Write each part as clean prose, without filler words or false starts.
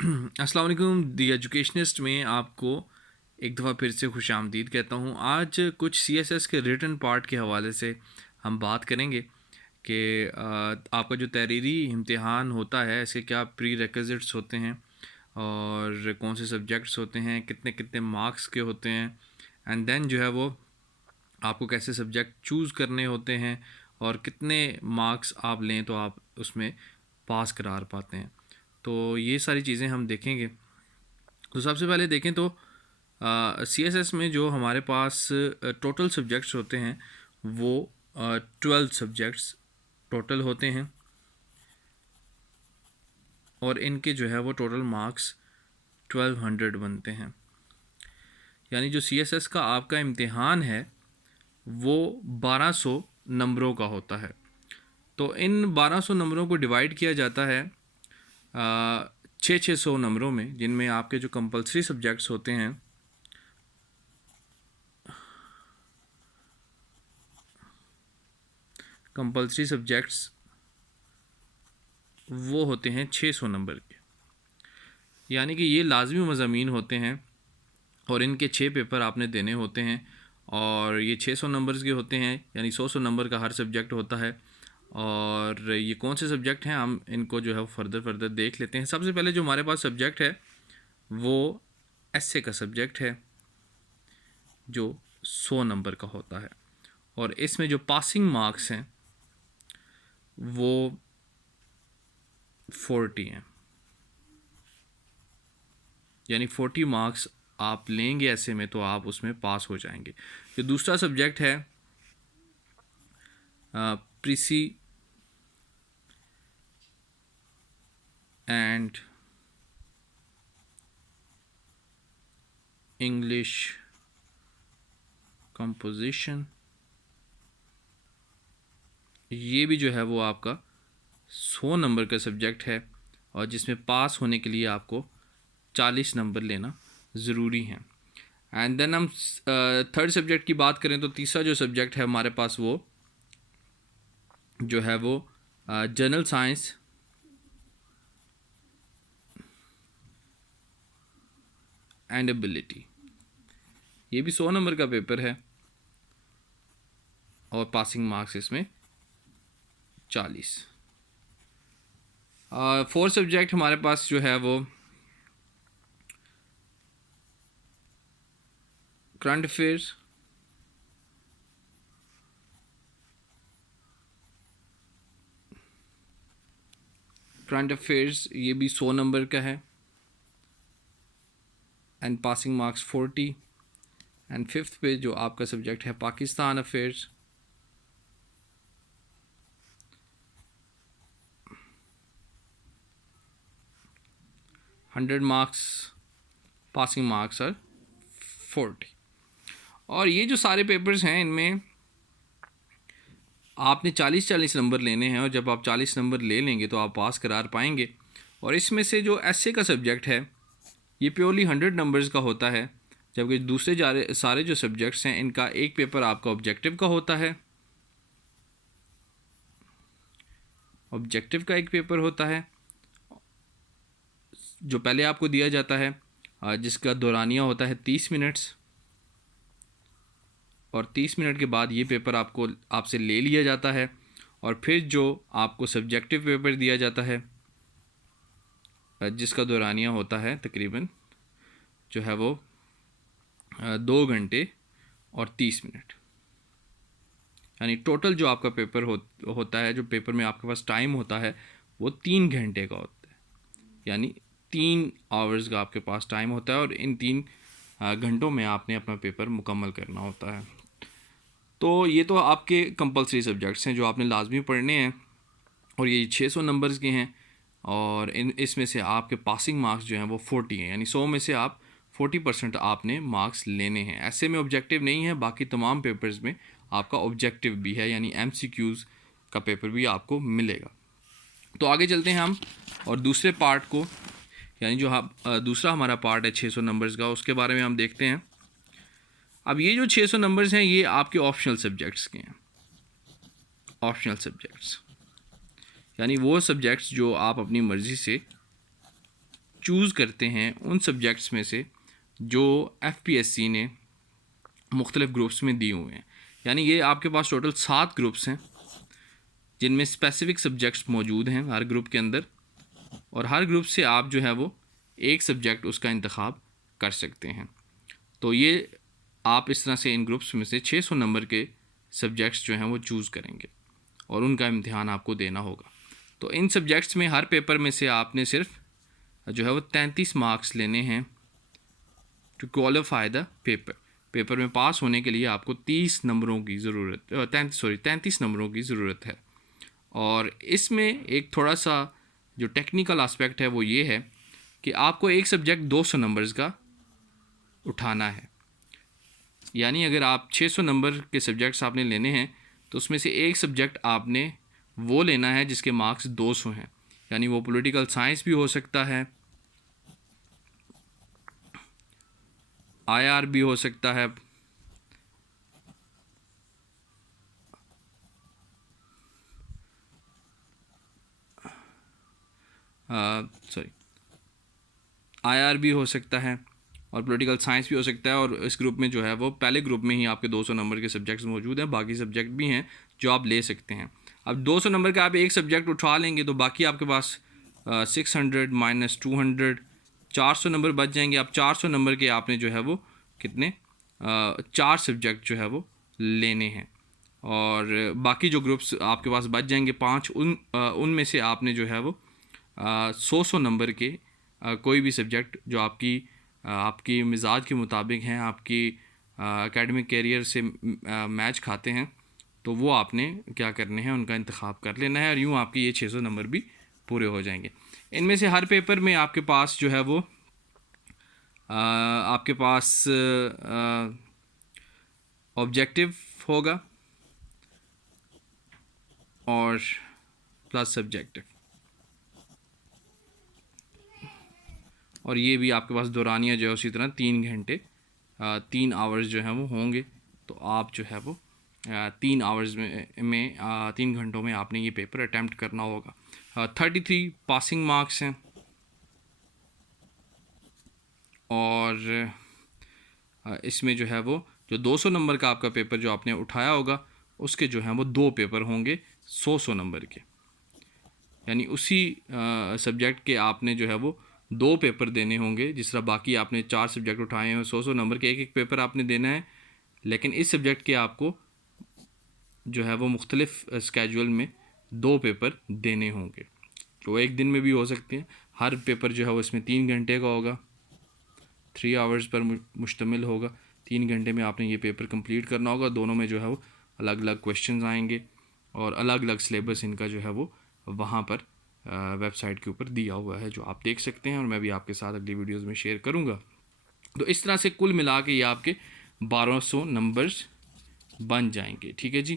अस्सलाम वालेकुम। दी एजुकेशनिस्ट में आपको एक दफ़ा फिर से खुशामदीद कहता हूँ। आज कुछ सीएसएस के रिटन पार्ट के हवाले से हम बात करेंगे कि आपका जो तहरीरी इम्तिहान होता है, इसके क्या प्री रिक्विजिट्स होते हैं और कौन से सब्जेक्ट्स होते हैं, कितने कितने मार्क्स के होते हैं, एंड देन जो है वो आपको कैसे सब्जेक्ट चूज़ करने होते हैं और कितने मार्क्स आप लें तो आप उसमें पास करार पाते हैं। तो ये सारी चीज़ें हम देखेंगे। तो सबसे पहले देखें तो सीएसएस में जो हमारे पास टोटल सब्जेक्ट्स होते हैं वो 12 सब्जेक्ट्स टोटल होते हैं और इनके जो है वो टोटल मार्क्स 1200 बनते हैं। यानी जो सीएसएस का आपका इम्तिहान है वो 1200 नंबरों का होता है। तो इन 1200 नंबरों को डिवाइड किया जाता है 600 नंबरों में, जिनमें आपके जो कंपलसरी सब्जेक्ट्स होते हैं कंपलसरी सब्जेक्ट्स वो होते हैं 600 नंबर के। यानी कि ये लाजमी मज़ामीन होते हैं और इनके 6 पेपर आपने देने होते हैं और ये 600 नंबर्स के होते हैं, यानी 100 नंबर का हर सब्जेक्ट होता है। और ये कौन से सब्जेक्ट हैं हम इनको जो है फर्दर देख लेते हैं। सबसे पहले जो हमारे पास सब्जेक्ट है वो एस्से का सब्जेक्ट है जो 100 नंबर का होता है और इसमें जो पासिंग मार्क्स हैं वो 40 हैं। यानी 40 मार्क्स आप लेंगे ऐसे में तो आप उसमें पास हो जाएंगे। जो दूसरा सब्जेक्ट है प्रीसी एंड इंग्लिश कंपोजिशन, ये भी जो है वो आपका 100 नंबर का सब्जेक्ट है और जिसमें पास होने के लिए आपको 40 नंबर लेना ज़रूरी है। एंड देन हम थर्ड सब्जेक्ट की बात करें तो तीसरा जो सब्जेक्ट है हमारे पास वो जो है वो जनरल साइंस एंड एबिलिटी, ये भी 100 नंबर का पेपर है और पासिंग मार्क्स इसमें 40। फोर्थ सब्जेक्ट हमारे पास जो है वो करंट अफेयर्स, ये भी 100 नंबर का है and passing marks 40। And fifth पे जो आपका सब्जेक्ट है Pakistan affairs, hundred marks, passing marks are 40। और ये जो सारे पेपर्स हैं इनमें आपने 40-40 नंबर लेने हैं और जब आप 40 नंबर ले लेंगे तो आप पास करार पाएंगे। और इसमें से जो एस्से का सब्जेक्ट है ये प्योरली 100 नंबर्स का होता है, जबकि दूसरे सारे जो सब्जेक्ट्स हैं इनका एक पेपर आपका ऑब्जेक्टिव का होता है। ऑब्जेक्टिव का एक पेपर होता है जो पहले आपको दिया जाता है, जिसका दौरानिया होता है 30 मिनट्स और 30 मिनट के बाद ये पेपर आपसे ले लिया जाता है और फिर जो आपको सब्जेक्टिव पेपर दिया जाता है जिसका दौरानिया होता है तकरीबन जो है वो 2 घंटे और 30 मिनट। यानी टोटल जो आपका पेपर होता है, जो पेपर में आपके पास टाइम होता है वो 3 घंटे का होता है। यानी 3 आवर्स का आपके पास टाइम होता है और इन 3 घंटों में आपने अपना पेपर मुकम्मल करना होता है। तो ये तो आपके कंपलसरी सब्जेक्ट्स हैं जो आपने लाजमी पढ़ने हैं और ये 600 नंबर्स के हैं और इसमें से आपके पासिंग मार्क्स जो हैं वो 40 हैं। यानी 100 में से आप 40% आपने मार्क्स लेने हैं। ऐसे में ऑब्जेक्टिव नहीं है, बाकी तमाम पेपर्स में आपका ऑब्जेक्टिव भी है, यानी MCQs का पेपर भी आपको मिलेगा। तो आगे चलते हैं हम और दूसरे पार्ट को, यानी जो दूसरा हमारा पार्ट है 600 नंबर्स का, उसके बारे में हम देखते हैं। अब ये जो 600 नंबर्स हैं ये आपके ऑप्शनल सब्जेक्ट्स के हैं। ऑप्शनल सब्जेक्ट्स यानी वो सब्जेक्ट्स जो आप अपनी मर्ज़ी से चूज़ करते हैं उन सब्जेक्ट्स में से जो FPSC ने मुख्तलिफ़ ग्रुप्स में दिए हुए हैं। यानी ये आपके पास टोटल 7 ग्रुप्स हैं जिनमें स्पेसिफ़िक सब्जेक्ट्स मौजूद हैं हर ग्रुप के अंदर, और हर ग्रुप से आप जो है वो एक सब्जेक्ट उसका इंतखाब कर सकते हैं। तो ये आप इस तरह से इन ग्रुप्स में से 600 नंबर के सब्जेक्ट्स जो हैं वो चूज़ करेंगे और उनका इम्तिहान आपको देना होगा। तो इन सब्जेक्ट्स में हर पेपर में से आपने सिर्फ जो है वो 33 मार्क्स लेने हैं to qualify the paper. Paper में पास होने के लिए आपको 30 नंबरों की ज़रूरत 33 नंबरों की ज़रूरत है। और इसमें एक थोड़ा सा जो टेक्निकल आस्पेक्ट है वो ये है कि आपको एक सब्जेक्ट 200 नंबर्स का उठाना है। यानी अगर आप 600 नंबर के सब्जेक्ट्स आपने लेने हैं तो उसमें से एक सब्जेक्ट आपने वो लेना है जिसके मार्क्स 200 हैं। यानी वो पॉलिटिकल साइंस भी हो सकता है, IR भी हो सकता है, IR भी हो सकता है और पॉलिटिकल साइंस भी हो सकता है। और इस ग्रुप में जो है वो पहले ग्रुप में ही आपके 200 नंबर के सब्जेक्ट्स मौजूद हैं, बाकी सब्जेक्ट भी हैं जो आप ले सकते हैं। अब 200 नंबर का आप एक सब्जेक्ट उठा लेंगे तो बाकी आपके पास 600 माइनस 200 400 नंबर बच जाएंगे। अब 400 नंबर के आपने जो है वो कितने 4 सब्जेक्ट जो है वो लेने हैं, और बाकी जो ग्रुप्स आपके पास बच जाएंगे 5, उनमें से आपने जो है वो 100 नंबर के कोई भी सब्जेक्ट जो आपकी मिजाज के मुताबिक हैं, आपकी एकेडमिक कैरियर से मैच खाते हैं, तो वो आपने क्या करने हैं, उनका इंतखाब कर लेना है और यूँ आपके ये 600 नंबर भी पूरे हो जाएंगे। इनमें से हर पेपर में आपके पास जो है वो आपके पास ऑब्जेक्टिव होगा और प्लस सब्जेक्टिव, और ये भी आपके पास दौरानिया जो है उसी तरह 3 घंटे 3 आवर्स जो हैं वो होंगे। तो आप जो है वो 3 आवर्स में 3 घंटों में आपने ये पेपर अटैम्प्ट करना होगा। 33 पासिंग मार्क्स हैं और इसमें जो है वो जो 200 नंबर का आपका पेपर जो आपने उठाया होगा उसके जो हैं वो 2 पेपर होंगे 100 नंबर के। यानी उसी सब्जेक्ट के आपने जो है वो 2 पेपर देने होंगे। जिस तरह बाकी आपने 4 सब्जेक्ट उठाए हैं 100 नंबर के, एक पेपर आपने देना है, लेकिन इस सब्जेक्ट के आपको जो है वो मुख्तलिफ स्केजुअल में 2 पेपर देने होंगे जो एक दिन में भी हो सकते हैं। हर पेपर जो है वो इसमें 3 घंटे का होगा, 3 आवर्स पर मुश्तमिल होगा। 3 घंटे में आपने ये पेपर कंप्लीट करना होगा। दोनों में जो है वो अलग अलग क्वेश्चंस आएंगे और अलग अलग सिलेबस इनका जो है वो वहाँ पर वेबसाइट के ऊपर दिया हुआ है जो आप देख सकते हैं, और मैं भी आपके साथ अगली वीडियोज़ में शेयर करूँगा। तो इस तरह से कुल मिला के ये आपके 1200 नंबर्स बन जाएंगे। ठीक है जी,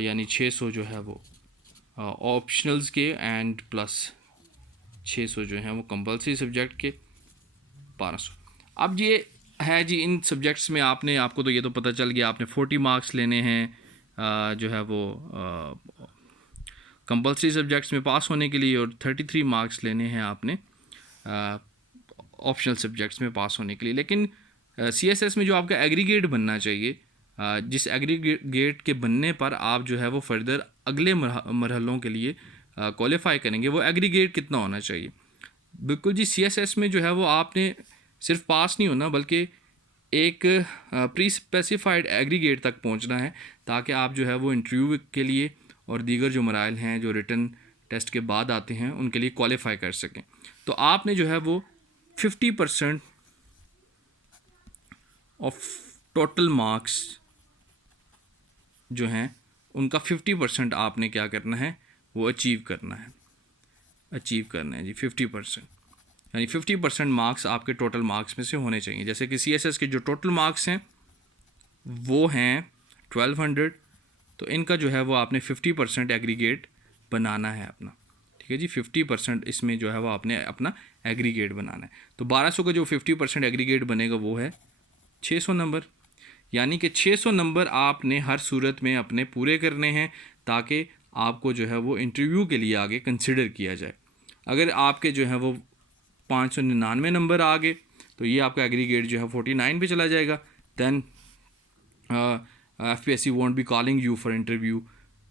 यानी 600 जो है वो ऑप्शनल्स के एंड प्लस 600 जो हैं वो कंपलसरी सब्जेक्ट के 1200। अब ये है जी, इन सब्जेक्ट्स में आपको तो ये तो पता चल गया आपने 40 मार्क्स लेने हैं जो है वो कंपलसरी सब्जेक्ट्स में पास होने के लिए, और 33 मार्क्स लेने हैं आपने ऑप्शनल सब्जेक्ट्स में पास होने के लिए। लेकिन CSS में जो आपका एग्रीगेट बनना चाहिए, जिस एग्रीगेट के बनने पर आप जो है वो फर्दर अगले मरहलों के लिए क्वालिफाई करेंगे, वो एग्रीगेट कितना होना चाहिए। बिल्कुल जी, CSS में जो है वो आपने सिर्फ पास नहीं होना बल्कि एक प्री स्पेसिफाइड एग्रीगेट तक पहुंचना है, ताकि आप जो है वो इंटरव्यू के लिए और दीगर जो मराइल हैं जो रिटन टेस्ट के बाद आते हैं उनके लिए क्वालिफाई कर सकें। तो आपने जो है वो 50% ऑफ टोटल मार्क्स जो हैं उनका 50% आपने क्या करना है, वो अचीव करना है जी 50%। यानी 50% मार्क्स आपके टोटल मार्क्स में से होने चाहिए। जैसे कि CSS के जो टोटल मार्क्स हैं वो हैं 1200, तो इनका जो है वो आपने 50% एग्रीगेट बनाना है अपना। ठीक है जी, 50% इसमें जो है वो आपने अपना एग्रीगेट बनाना है। तो 1200 का जो 50% एग्रीगेट बनेगा वो है 600 नंबर। यानी कि 600 नंबर आपने हर सूरत में अपने पूरे करने हैं ताकि आपको जो है वो इंटरव्यू के लिए आगे कंसिडर किया जाए। अगर आपके जो है वो 599 नंबर आ गए तो ये आपका एग्रीगेट जो है 49 पे चला जाएगा। Then FPSC won't be calling you for interview,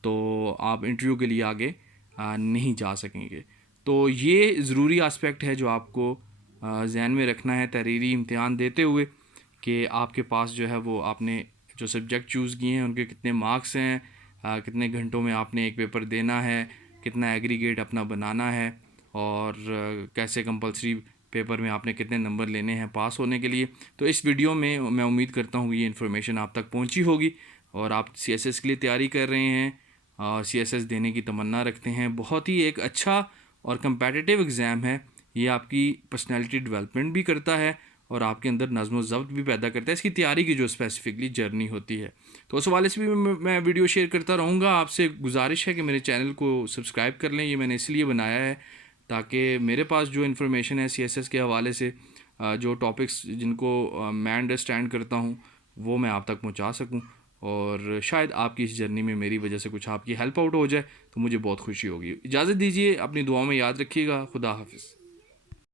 तो आप इंटरव्यू के लिए आगे नहीं जा सकेंगे। तो ये ज़रूरी आस्पेक्ट है जो आपको जहन में रखना है तहरीरी इम्तिहान देते हुए कि आपके पास जो है वो आपने जो सब्जेक्ट चूज़ किए हैं उनके कितने मार्क्स हैं, कितने घंटों में आपने एक पेपर देना है, कितना एग्रीगेट अपना बनाना है, और कैसे कंपलसरी पेपर में आपने कितने नंबर लेने हैं पास होने के लिए। तो इस वीडियो में मैं उम्मीद करता हूँ ये इन्फॉर्मेशन आप तक पहुँची होगी और आप CSS के लिए तैयारी कर रहे हैं और CSS देने की तमन्ना रखते हैं। बहुत ही एक अच्छा और कंपेटिटिव एग्ज़ाम है। ये आपकी पर्सनैलिटी डेवलपमेंट भी करता है और आपके अंदर नज़्म ज़ब्त भी पैदा करता है इसकी तैयारी की जो स्पेसिफिकली जर्नी होती है। तो उस हवाले से भी मैं वीडियो शेयर करता रहूँगा। आपसे गुजारिश है कि मेरे चैनल को सब्सक्राइब कर लें। ये मैंने इसलिए बनाया है ताकि मेरे पास जो इन्फॉर्मेशन है CSS के हवाले से, जो टॉपिक्स जिनको मैं अंडरस्टैंड करता हूँ वो मैं आप तक पहुँचा सकूँ, और शायद आपकी इस जर्नी में मेरी वजह से कुछ आपकी हेल्प आउट हो जाए तो मुझे बहुत खुशी होगी। इजाज़त दीजिए, अपनी दुआओं में याद रखिएगा। खुदा हाफिज़।